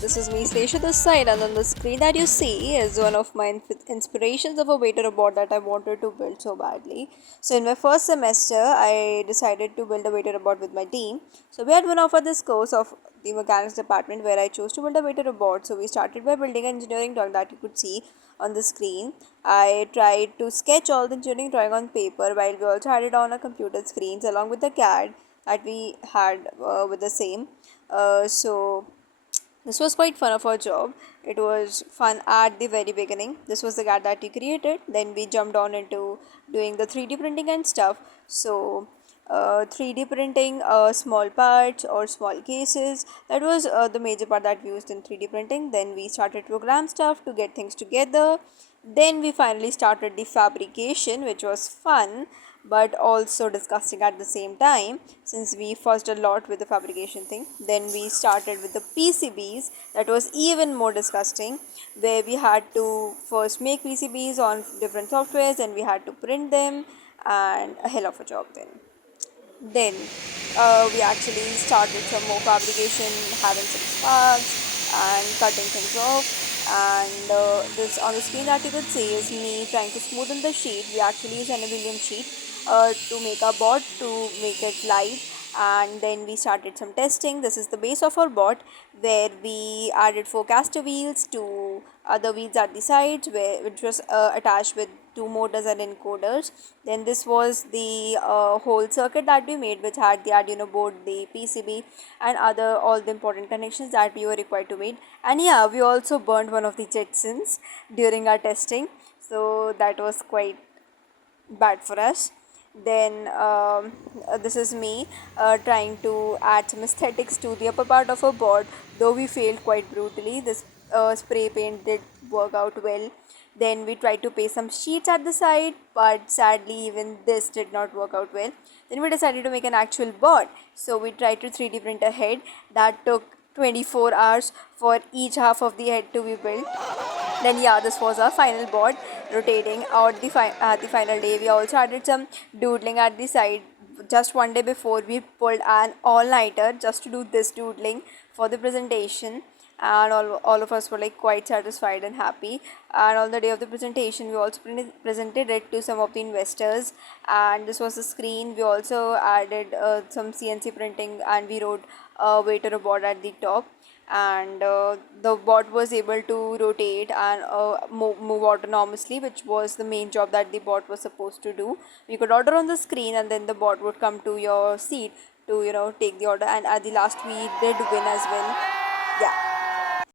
This is me, Slesha this side, and on the screen that you see is one of my inspirations of a waiter robot that I wanted to build so badly. So, in my first semester, I decided to build a waiter robot with my team. So, we had one of this course of the mechanics department where I chose to build a waiter robot. So, we started by building an engineering drawing that you could see on the screen. I tried to sketch all the engineering drawing on paper while we also had it on our computer screens along with the CAD that we had with the same. So this was quite fun of our job. It was fun at the very beginning. This was the CAD that we created. Then we jumped on into doing the 3D printing and stuff. So 3D printing small parts or small cases. That was the major part that we used in 3D printing. Then we started program stuff to get things together. Then we finally started the fabrication, which was fun but also disgusting at the same time since we fussed a lot with the fabrication thing. Then we started with the PCBs, that was even more disgusting, where we had to first make PCBs on different softwares and we had to print them, and a hell of a job then we actually started some more fabrication, having some sparks and cutting things off. And this on the screen that you could see is me trying to smoothen the sheet. We actually use an aluminum sheet to make our bot to make it light. And then we started some testing. This is the base of our bot where we added four caster wheels to other wheels at the sides, which was attached with two motors and encoders. Then this was the whole circuit that we made, which had the Arduino board, the PCB, and other all the important connections that we were required to make. And yeah, we also burned one of the Jetsons during our testing, so that was quite bad for us. Then this is me trying to add some aesthetics to the upper part of a board, though we failed quite brutally. This spray paint did work out well. Then we tried to paste some sheets at the side, but sadly even this did not work out well. Then we decided to make an actual board, so we tried to 3D print a head. That took 24 hours for each half of the head to be built. Then yeah, this was our final board rotating out the final day. We also added some doodling at the side. Just one day before, we pulled an all-nighter just to do this doodling for the presentation, and all of us were like quite satisfied and happy. And on the day of the presentation, we also presented it to some of the investors, and this was the screen. We also added some CNC printing, and we wrote waiter board at the top. And the bot was able to rotate and move autonomously, which was the main job that the bot was supposed to do. You could order on the screen and then the bot would come to your seat to take the order, and at the last we did win as well. Yeah.